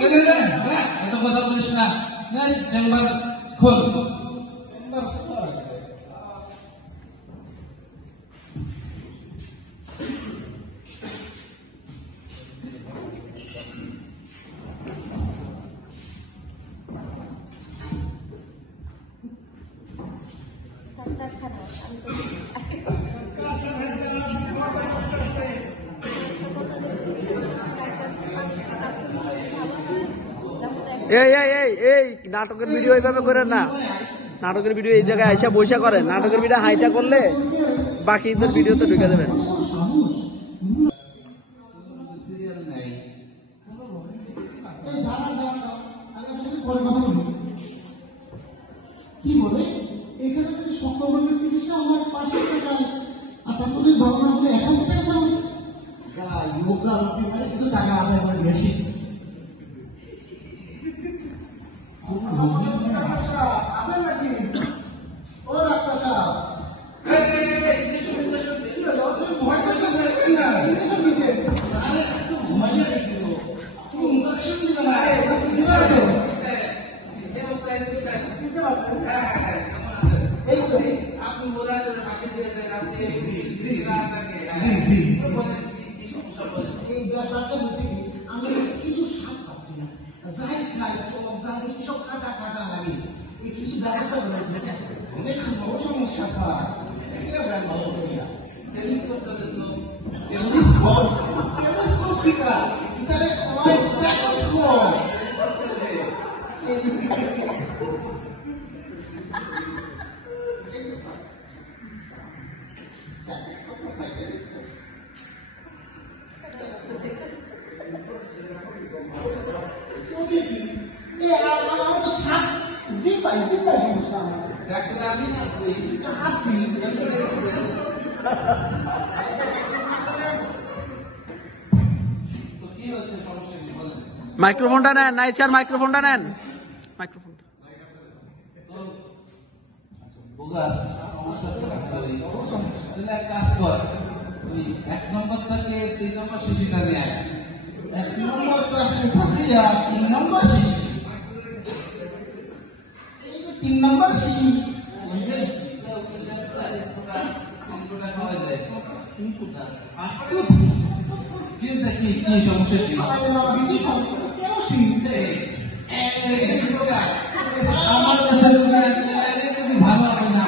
এত কথা বলিস না, চেম্বার খোল। এই নাটকের ভিডিও এইভাবে করেন না, নাটকের ভিডিও এই জায়গায় আইসা বৈশা করেন, নাটকের ভিডিও হাইটা করলে বাকিদের ভিডিওতে ঢুকে দেবেন। কি বলে এখানে যদি সকলের চিকিৎসা আমার 500 টাকায় আর ততদিন ভাবনা আপনি 1000 টাকা দেবেন, যোগা কিছু টাকা আদায় করে দিয়েছি। আছেন নাকি ও ডাক্তার সাহেব? আপনি বলে পাশে দিয়ে এই ব্যাপারটা বুঝি আমি কিছু স্বাদ পাচ্ছি না, যাই খাই সব কাটা কাটা লাগে, এই কিছু ব্যবস্থা করে অনেক বড় সমস্যা হয়। মাইক্রোফোনটা নেন, নাই স্যার মাইক্রোফোনটা নেন, মাইক্রোফোনটা। কাজ কর, ওই 1 নম্বরটাকে 3 নম্বর শিশিটা নিয়ে আয়। 1 নম্বরটা 3 নম্বর শিশি, এই যে 3 নম্বর শিশি কি সমস্যা কি আমার কাছে ভালো হবে না।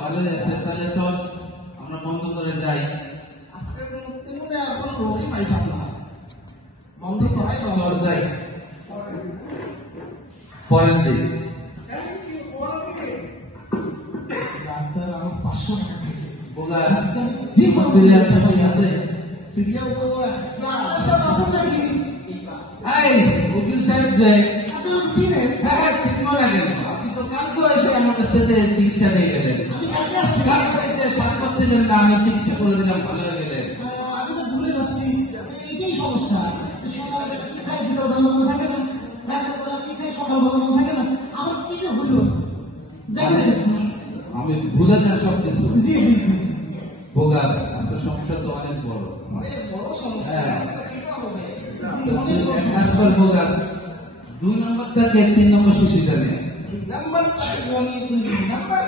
ভালো আছে, তাহলে চল আমরা বন্ধ করে যাই। আজকে এখন রোগী পাইতাম না, বন্ধ করাই চল যাই পরের দিন। ডাক্তার আমার 500 টাকা দিয়েছে। জি সিরিয়াল আছে, সিরিয়াল তো সব আছে নাকি? এই উকিল সাহেব যে আপনি আমাকে চিনেন? হ্যাঁ চিনব না কেন, আপনি তো কালকে এসে আমার কাছ থেকে চিকিৎসা নিয়ে গেলেন। আমি কালকে আসছি, কালকে যে 7 পাচ্ছিলেন না, আমি চিকিৎসা করে দিলাম, ভালো হয়ে গেলেন। আমি তো ভুলে যাচ্ছি, এইটাই সমস্যা। সকাল কি খাই বিকাল ভালো মনে থাকে না, রাতের বেলা কি খাই সকাল ভালো মনে থাকে না, আমার কি যে হলো জানেন? আমি ভুলে যাই সব কিছু। জি জি জি বোগাস, আজকে সমস্যা তো অনেক বড়। অনেক বড় সমস্যা। হ্যাঁ এক কাজ কর বোগাস, 2 নম্বরটাকে 3 নম্বর শিশুটা নেই। নাম্বারটা 2 নাম্বার